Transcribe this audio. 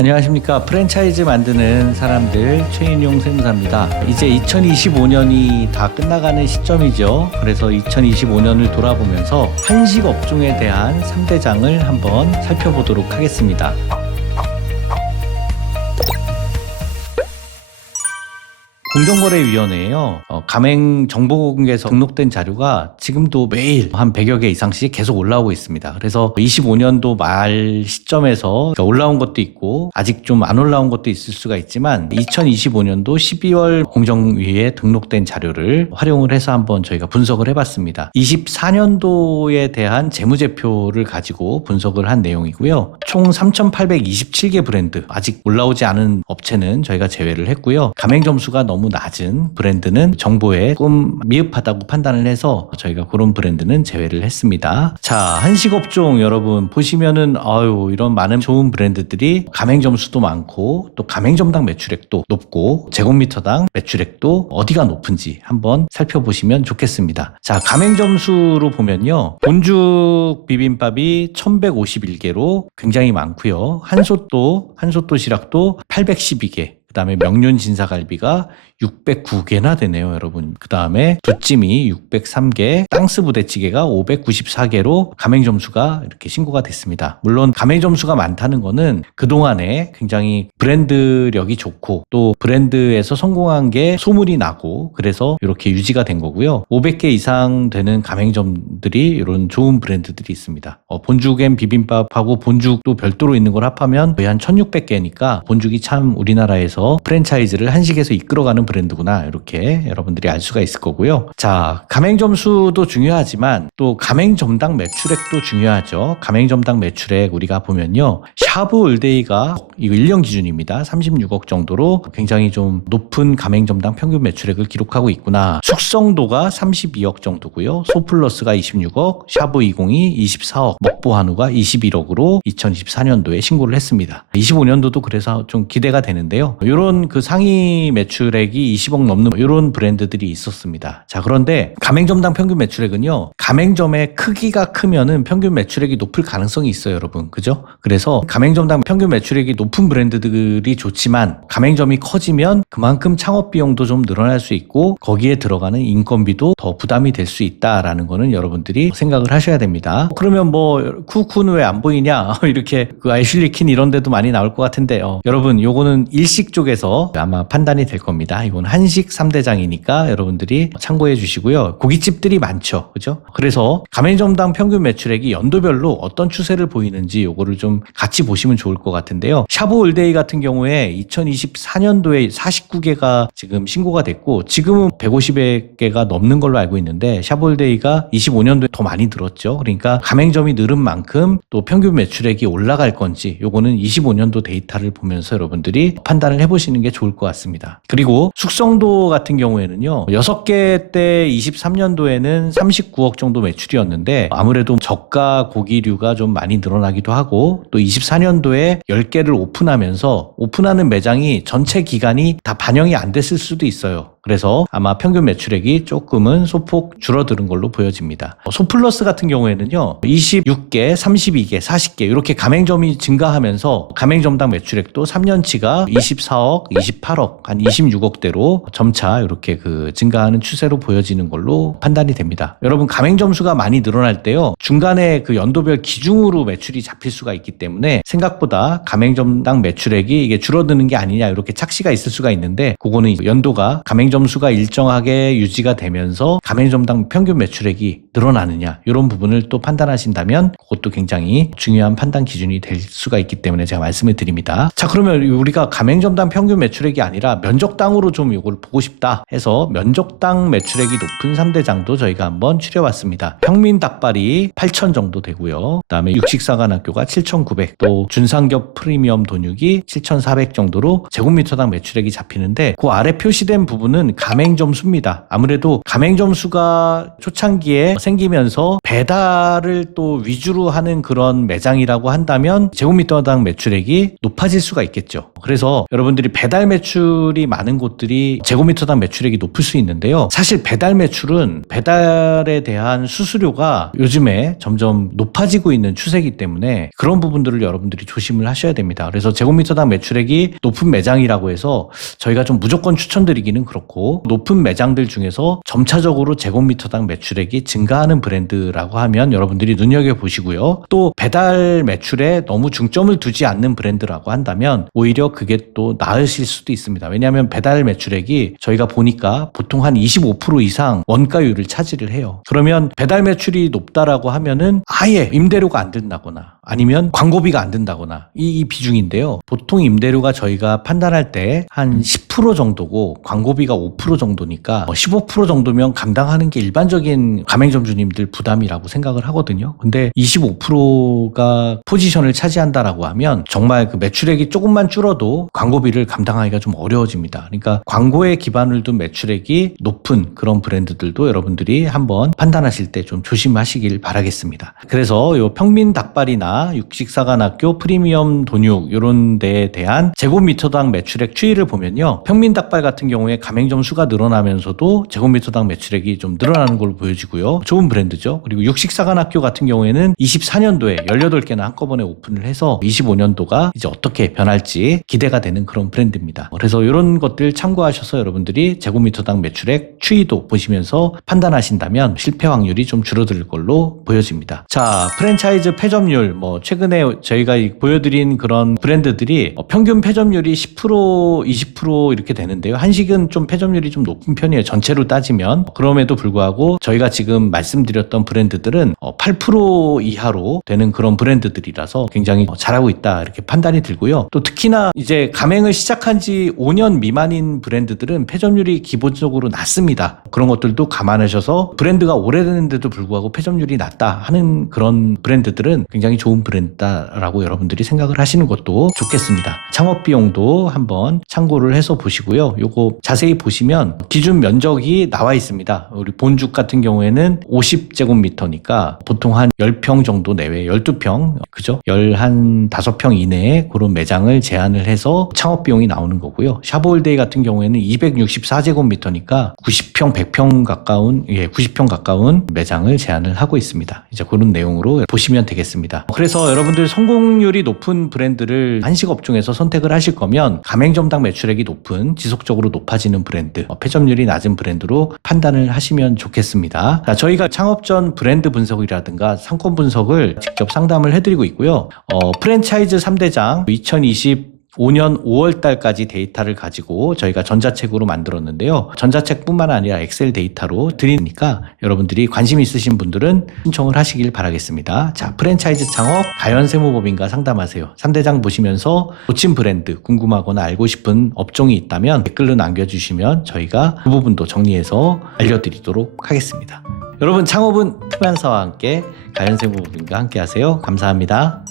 안녕하십니까. 프랜차이즈 만드는 사람들 최인용 세무사입니다. 이제 2025년이 다 끝나가는 시점이죠. 그래서 2025년을 돌아보면서 한식 업종에 대한 3대장을 한번 살펴보도록 하겠습니다. 공정거래위원회에요. 가맹정보공개서 등록된 자료가 지금도 매일 한 100여 개 이상씩 계속 올라오고 있습니다. 그래서 25년도 말 시점에서 올라온 것도 있고 아직 좀 안 올라온 것도 있을 수가 있지만 2025년도 12월 공정위에 등록된 자료를 활용을 해서 한번 저희가 분석을 해봤습니다. 24년도에 대한 재무제표를 가지고 분석을 한 내용이고요. 총 3,827개 브랜드, 아직 올라오지 않은 업체는 저희가 제외를 했고요. 가맹점수가 너무 낮은 브랜드는 정보에 조금 미흡하다고 판단을 해서 저희가 그런 브랜드는 제외를 했습니다. 자, 한식업종 여러분 보시면은 이런 많은 좋은 브랜드들이 가맹점수도 많고 또 가맹점당 매출액도 높고 제곱미터당 매출액도 어디가 높은지 한번 살펴보시면 좋겠습니다. 자, 가맹점수로 보면요. 본죽 비빔밥이 1151개로 굉장히 많고요. 한솥도 시락도 812개, 그 다음에 명륜 진사갈비가 609개나 되네요, 여러분. 그 다음에 두찜이 603개, 땅스 부대찌개가 594개로 가맹점수가 이렇게 신고가 됐습니다. 물론 가맹점수가 많다는 거는 그동안에 굉장히 브랜드력이 좋고 또 브랜드에서 성공한 게 소문이 나고 그래서 이렇게 유지가 된 거고요. 500개 이상 되는 가맹점들이 이런 좋은 브랜드들이 있습니다. 본죽엔 비빔밥하고 본죽도 별도로 있는 걸 합하면 거의 한 1600개니까 본죽이 참 우리나라에서 프랜차이즈를 한식에서 이끌어가는 브랜드구나, 이렇게 여러분들이 알 수가 있을 거고요. 자, 가맹점수도 중요하지만 또 가맹점당 매출액도 중요하죠. 가맹점당 매출액 우리가 보면요. 샤브 올데이가 이거 1년 기준입니다. 36억 정도로 굉장히 좀 높은 가맹점당 평균 매출액을 기록하고 있구나. 숙성도가 32억 정도고요. 소플러스가 26억, 샤브 20이 24억, 먹보한우가 21억으로 2024년도에 신고를 했습니다. 25년도도 그래서 좀 기대가 되는데요. 이런 그 상위 매출액이 20억 넘는 이런 브랜드들이 있었습니다. 자, 그런데 가맹점당 평균 매출액은요. 가맹점의 크기가 크면은 평균 매출액이 높을 가능성이 있어요, 여러분. 그죠? 그래서 가맹점당 평균 매출액이 높은 브랜드들이 좋지만 가맹점이 커지면 그만큼 창업 비용도 좀 늘어날 수 있고 거기에 들어가는 인건비도 더 부담이 될 수 있다라는 거는 여러분들이 생각을 하셔야 됩니다. 그러면 쿠쿠는 왜 안 보이냐? 이렇게 그 애슐리킨 이런 데도 많이 나올 것 같은데 여러분, 요거는 일식 쪽에서 아마 판단이 될 겁니다. 이건 한식 3대장이니까 여러분들이 참고해 주시고요. 고깃집들이 많죠. 그죠? 그래서 가맹점당 평균 매출액이 연도별로 어떤 추세를 보이는지 요거를 좀 같이 보시면 좋을 것 같은데요. 샤브 올데이 같은 경우에 2024년도에 49개가 지금 신고가 됐고 지금은 150개가 넘는 걸로 알고 있는데 샤브 올데이가 25년도에 더 많이 늘었죠. 그러니까 가맹점이 늘은 만큼 또 평균 매출액이 올라갈 건지 요거는 25년도 데이터를 보면서 여러분들이 판단을 해보시는 게 좋을 것 같습니다. 그리고 숙성도 같은 경우에는요. 6개 때 23년도에는 39억 정도 매출이었는데 아무래도 저가 고기류가 좀 많이 늘어나기도 하고 또 24년도에 10개를 오픈하면서 오픈하는 매장이 전체 기간이 다 반영이 안 됐을 수도 있어요. 그래서 아마 평균 매출액이 조금은 소폭 줄어드는 걸로 보여집니다. 소플러스 같은 경우에는요. 26개, 32개, 40개 이렇게 가맹점이 증가하면서 가맹점당 매출액도 3년치가 24억, 28억, 한 26억대로 점차 이렇게 증가하는 추세로 보여지는 걸로 판단이 됩니다. 여러분, 가맹점수가 많이 늘어날 때요. 중간에 그 연도별 기준으로 매출이 잡힐 수가 있기 때문에 생각보다 가맹점당 매출액이 이게 줄어드는 게 아니냐 이렇게 착시가 있을 수가 있는데 그거는 연도가 가맹점수가 일정하게 유지가 되면서 가맹점당 평균 매출액이 늘어나느냐 이런 부분을 또 판단하신다면 그것도 굉장히 중요한 판단 기준이 될 수가 있기 때문에 제가 말씀을 드립니다. 자, 그러면 우리가 가맹점당 평균 매출액이 아니라 면적당으로 좀 이걸 보고 싶다 해서 면적당 매출액이 높은 3대장도 저희가 한번 추려봤습니다. 평민닭발이 8,000 정도 되고요. 그다음에 육식사관학교가 7,900, 또 준삼겹 프리미엄 돈육이 7,400 정도로 제곱미터당 매출액이 잡히는데 그 아래 표시된 부분은 부분은 가맹점 수입니다. 아무래도 가맹점 수가 초창기에 생기면서 배달을 또 위주로 하는 그런 매장이라고 한다면 제곱미터당 매출액이 높아질 수가 있겠죠. 그래서 여러분들이 배달 매출이 많은 곳들이 제곱미터당 매출액이 높을 수 있는데요. 사실 배달 매출은 배달에 대한 수수료가 요즘에 점점 높아지고 있는 추세이기 때문에 그런 부분들을 여러분들이 조심을 하셔야 됩니다. 그래서 제곱미터당 매출액이 높은 매장이라고 해서 저희가 좀 무조건 추천드리기는 그렇고, 높은 매장들 중에서 점차적으로 제곱미터당 매출액이 증가하는 브랜드라고 하면 여러분들이 눈여겨보시고요. 또 배달 매출에 너무 중점을 두지 않는 브랜드라고 한다면 오히려 그게 또 나으실 수도 있습니다. 왜냐하면 배달 매출액이 저희가 보니까 보통 한 25% 이상 원가율을 차지를 해요. 그러면 배달 매출이 높다라고 하면은 아예 임대료가 안 든다거나 아니면 광고비가 안 든다거나 이 비중인데요. 보통 임대료가 저희가 판단할 때 한 10% 정도고 광고비가 5% 정도니까 15% 정도면 감당하는 게 일반적인 가맹점주님들 부담이라고 생각을 하거든요. 근데 25%가 포지션을 차지한다라고 하면 정말 그 매출액이 조금만 줄어도 광고비를 감당하기가 좀 어려워집니다. 그러니까 광고에 기반을 둔 매출액이 높은 그런 브랜드들도 여러분들이 한번 판단하실 때 좀 조심하시길 바라겠습니다. 그래서 요 평민 닭발이나 육식사관학교 프리미엄 돈육 이런 데에 대한 제곱미터당 매출액 추이를 보면요. 평민 닭발 같은 경우에 가맹점 수가 늘어나면서도 제곱미터당 매출액이 좀 늘어나는 걸로 보여지고요. 좋은 브랜드죠. 그리고 육식사관학교 같은 경우에는 24년도에 18개나 한꺼번에 오픈을 해서 25년도가 이제 어떻게 변할지 기대가 되는 그런 브랜드입니다. 그래서 이런 것들 참고하셔서 여러분들이 제곱미터당 매출액 추이도 보시면서 판단하신다면 실패 확률이 좀 줄어들 걸로 보여집니다. 자, 프랜차이즈 폐점률, 최근에 저희가 보여드린 그런 브랜드들이 평균 폐점률이 10%, 20% 이렇게 되는데요. 한식은 좀 폐점률이 좀 높은 편이에요. 전체로 따지면. 그럼에도 불구하고 저희가 지금 말씀드렸던 브랜드들은 8% 이하로 되는 그런 브랜드들이라서 굉장히 잘하고 있다 이렇게 판단이 들고요. 또 특히나 이제 가맹을 시작한 지 5년 미만인 브랜드들은 폐점률이 기본적으로 낮습니다. 그런 것들도 감안하셔서 브랜드가 오래됐는데도 불구하고 폐점률이 낮다 하는 그런 브랜드들은 굉장히 좋은 브랜드다라고 여러분들이 생각을 하시는 것도 좋겠습니다. 창업 비용도 한번 참고를 해서 보시고요. 요거 자세히 보시면 기준 면적이 나와 있습니다. 우리 본죽 같은 경우에는 50제곱미터니까 보통 한 10평 정도 내외, 12평, 그죠? 15평 이내에 그런 매장을 제한을 해서 창업 비용이 나오는 거고요. 샤브홀데이 같은 경우에는 264제곱미터니까 90평, 100평 가까운, 90평 가까운 매장을 제한을 하고 있습니다. 이제 그런 내용으로 보시면 되겠습니다. 그래서 여러분들 성공률이 높은 브랜드를 한식 업종에서 선택을 하실 거면 가맹점당 매출액이 높은, 지속적으로 높아지는 브랜드, 폐점률이 낮은 브랜드로 판단을 하시면 좋겠습니다. 자, 저희가 창업 전 브랜드 분석이라든가 상권 분석을 직접 상담을 해드리고 있고요. 프랜차이즈 3대장 2025년 5월 달까지 데이터를 가지고 저희가 전자책으로 만들었는데요. 전자책뿐만 아니라 엑셀 데이터로 드리니까 여러분들이 관심 있으신 분들은 신청을 하시길 바라겠습니다. 자, 프랜차이즈 창업 가연세무법인과 상담하세요. 3대장 보시면서 놓친 브랜드 궁금하거나 알고 싶은 업종이 있다면 댓글로 남겨주시면 저희가 그 부분도 정리해서 알려드리도록 하겠습니다. 여러분, 창업은 특별사와 함께 가연세무법인과 함께 하세요. 감사합니다.